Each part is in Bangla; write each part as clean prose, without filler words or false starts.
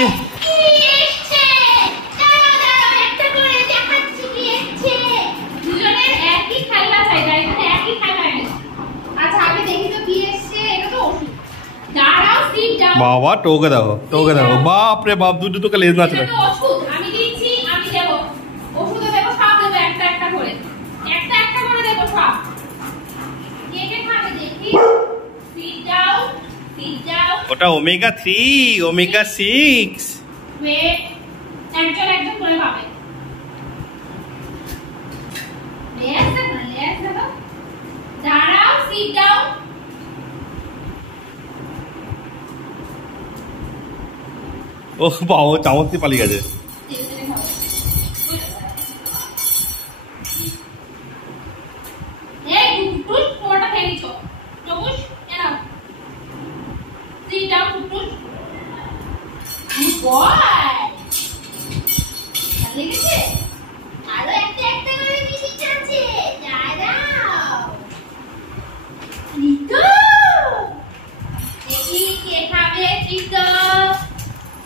এসছে। বাবা টোকে দেখো, টোকে দেখো, বাপ রে বাপ, দুটো তো লেজ নাচ রে। আমি দিচ্ছি, আমি দেব ওষুধ দেব, সব দেব একটা একটা করে, একটা একটা করে দেব সব। কে কে খাবে দেখি? Sit down, sit down. ওটা ওমেগা 3, ওমেগা 6। ওয়েট, একজন একজন করে খাবে। লেস দেখো, লেস দেখো। দাঁড়াও, সিট ডাউন। ও বাবা, চামচ দিয়ে পালিয়ে গেছে।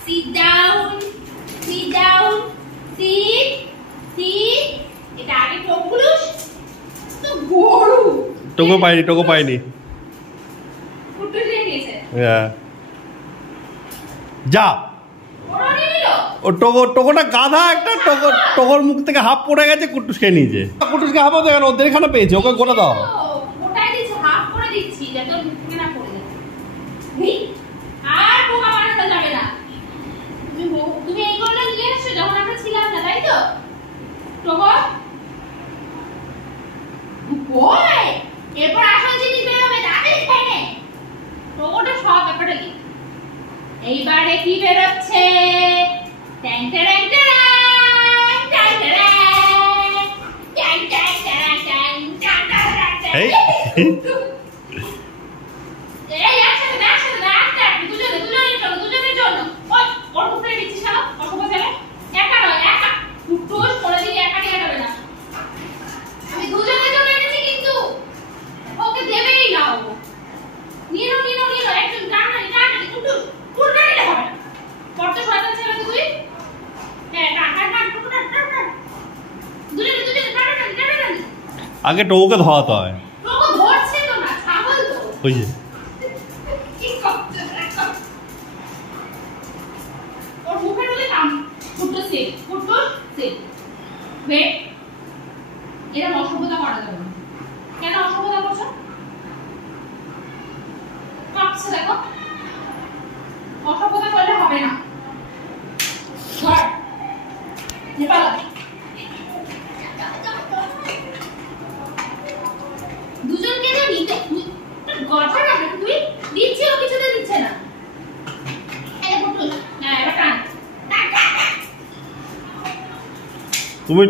Sit down, sit down, sit, sit. এটা আগে টকগুলোস তো গরু। টোকো পাইনি, টোকো পাইনি। কুট্টু দিয়ে নিয়েছে। হ্যাঁ। যা। ওরা নিয়ে নিল। ও টোকো, টোকোটা গাধা একটা, টোকো, টোকোর মুখ থেকে হাফ পড়ে গেছে, কুট্টুস খেয়ে নিয়েছে। কুট্টুসকে হাফ হবে কেন? ওদের এখানে পেয়েছে, ওকে গোটা দাও। ওটাই দিচ্ছি, হাফ করে দিচ্ছি যাতে মুখ থেকে না পড়ে যায়। এই আর বোকা বানাতে যাবে না। তুমি এই করলে নিয়ে এসছো যখন আমরা ছিলাম না, তাই তো? টোকো বয়, এরপর আসল জিনিস বের হবে, তাড়াতাড়ি খেয়ে নে। টোকোটা সব ব্যাপারটা কি? এইবারে কি বের হচ্ছে? ট্যাং ট্যাং ট্যাং ট্যাং ট্যাং ট্যাং ট্যাং ট্যাং ট্যাং ট্যাং ট্যাং। এই এই একসাথে না, একসাথে না, একটা দুজনে দুজনের জন্য, দুজনের জন্য। ওই ওর উপরে দিচ্ছিস না, অসুখ ছেলে। একা নয়, একা টুটুস করে দিলে একা নিয়ে যাবে না। আমি দুজনের জন্য এনেছি কিন্তু ওকে দেবেই না ও। নিয়ে নাও, নিয়ে নাও, নিয়ে নাও, একজন টানানি টানানি টুটুস পুরোটা নিলে হবে না। কত শয়তান ছেলে তুই। হ্যাঁ, টাকা টাকা টুটুস টাকা। দুজনে দুজনে টানানি টানানি। আগে টোকোকে ধরাতে হয়। টোকো ধরছে তো না, ছাগল তো। ওই যে কি করছে দেখো। ওর মুখের মধ্যে কাম ফুটো সে, ফুটো সে। ওয়েট, এটা অসভ্যতা করা যাবে না। কেন অসভ্যতা করছো? কাঁপছে দেখো। অসভ্যতা করলে হবে না। ধর নেপাল দুজনকে তো নিতে গঠা না, তুই দিচ্ছে ও কিছুতে দিচ্ছে না। এই ফুটো না, এবার টান। তুমি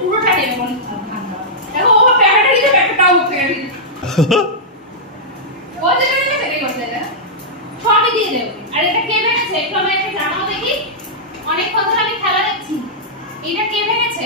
পুরোটা নেবে মনে দেখো, ও প্যাকেটটা দিতে প্যাকেটটাও মুখে দিতে। ও যেটা দিতে সেটাই করতে দেয়, সবই দিয়ে দেবে। আর এটা কে ভেঙেছে? একটু আমি একটা জানাও দেখি। অনেকক্ষণ ধরে আমি খেলা দেখছি, এটা কে ভেঙেছে?